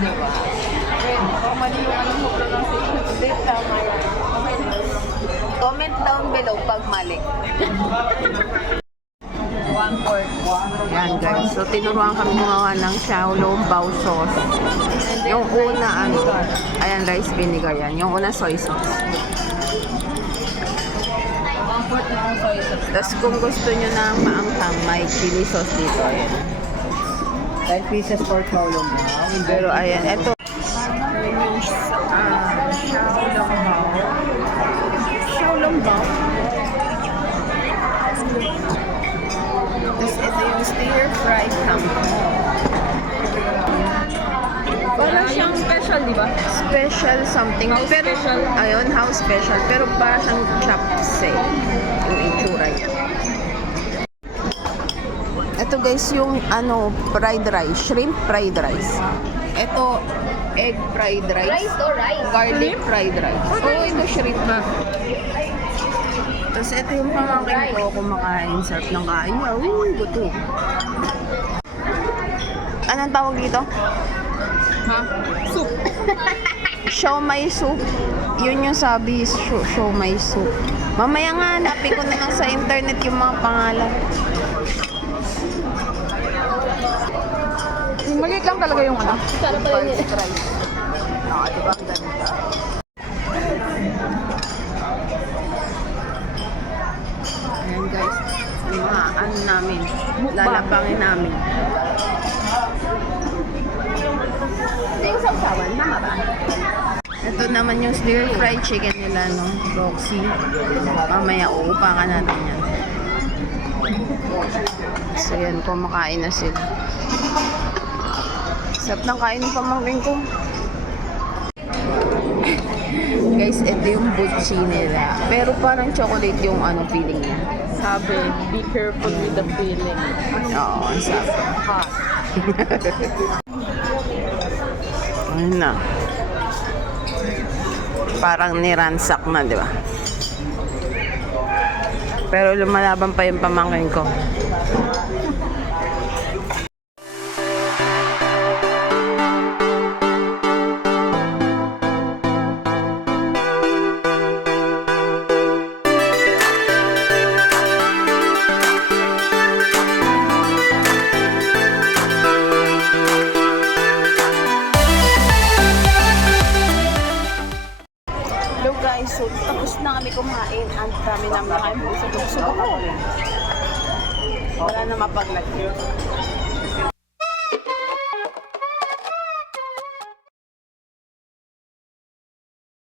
Diba? Kung mali yung ano mo pronunciation, hindi, tama yan. Okay na. Comment down below pag mali. 1/4. Yan guys, so tinuruan kami gumawa ng Xiaolong bao sauce. Yung una, ayan guys, vinegar yan. Yung una, soy sauce. Tapos kung gusto nyo na maanghang, may chili sauce dito. Ayan. 10 pieces for Xiaolong bao. Pero ayan, eto. Ayan yung Xiaolong bao. Xiaolong bao. Tapos ito yung stir fried kangkong. Para siyang special, di ba? Special something. House pero, special. Ayun, house special. Pero para siyang chapsay. Yung itsura niya. Ito guys, yung fried rice. Shrimp fried rice. Ito, egg fried rice. Rice or rice? Garlic fried rice. Oo, ito shrimp na. Tapos ito yung pamangkin ko kumakain. Sarap ng kain niya. Uy, guto. Anong tawag dito? Ha? Soup. Siomai soup. Yun yung sabi, siomai soup. Mamaya nga, hanapin ko na lang sa internet yung mga pangalan. Maliit lang talaga yung ano. Sarap pala yun. Rice. Oo, diba ang ganda? Ayan guys, yung mga namin, lalapangin namin. Ito yung sausawan, tama ba? Ito naman yung stir fried chicken nila, no? Roxy. Mamaya uupakan natin yan. So yan, kumakain na sila. Sarap ng kain ng pamangkin ko. Guys, ito yung butchi nila. Pero parang chocolate yung feeling niya. Sabi, be careful with the feeling. Oo, ang sabi. Hot. Ayun na. Parang niransak na, di ba? Pero lumalaban pa yung pamangkin ko. Hello guys, so tapos na kami kumain. Ang dami na mga busog ako rin. Wala na mapaglagyan.